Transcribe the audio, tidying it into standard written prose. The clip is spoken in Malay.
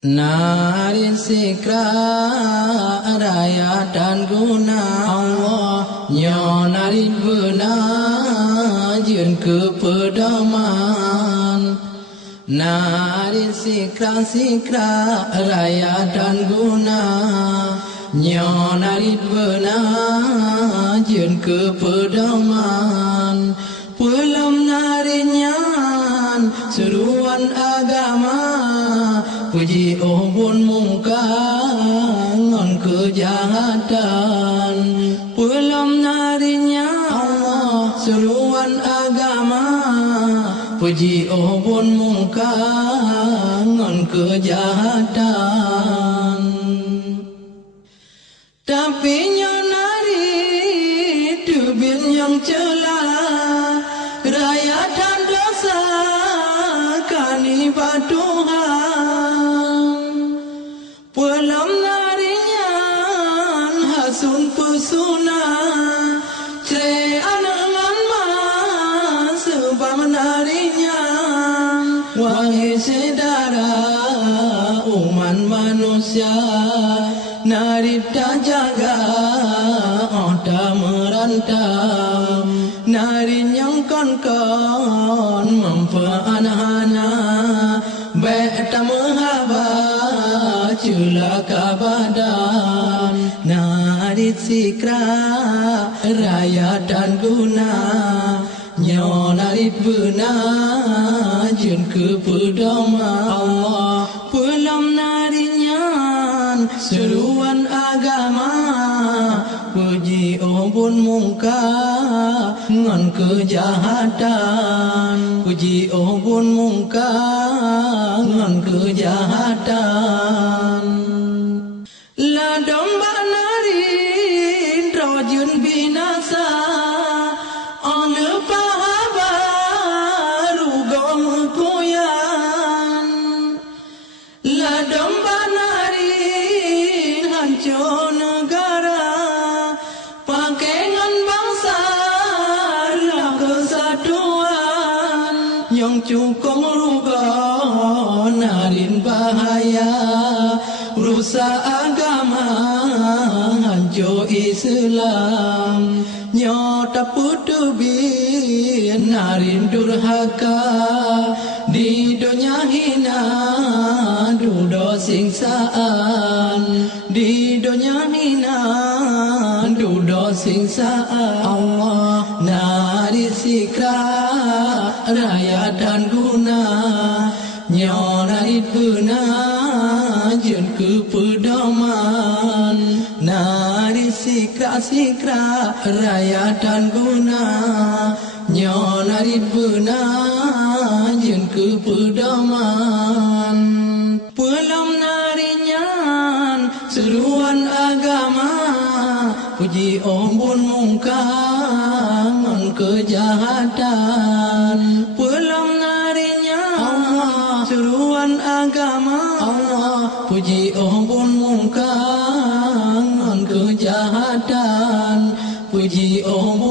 Narin sikra raya dan guna Allah Nyo narin bena jun ke pedoman Narin sikra raya dan guna Nyo narin bena jun ke pedoman Pulam narinyan seruan agama Puji ubun muka ngon kejahatan Pulam narinya Allah seruan agama Puji ubun muka ngon kejahatan Tapi nari dubil yang celah Raya dan dosa kani Tuhan Pulam narinyan hasun pesuna Cre anangan mas sebab narinyan Wahai saudara umat manusia Narita jaga oda merantam Narinyang kon mempeanahana Beta mehabat cula kabadan Narit sikra raya dan guna Nyo narit bena jun ke pedoman Allah Pulam narinyan seruan agama Puji ubun muka ngon kejahatan Puji ubun muka ngon kejahatan La domba narin rojun binasa Ole pahabaru gom koyan La domba narin hancur negara Pakengan bangsa lah kesatuan Yang cukup ruga narin bahaya Rusak agama hancur Islam Nyota putu bin narin durhaka Di dunia hina dudo singsaan Di dunia hina dudo singsaan Allah nari sikra raya dan guna Nyo narit bena jun ke pedoman Nari sikra raya dan guna Nyo narit bena jun ke pedoman Pulam narinyan seruan agama Puji ubun muka ngon kejahatan Pulam narinyan seruan agama Allah Puji ubun muka ngon kejahatan Puji ubun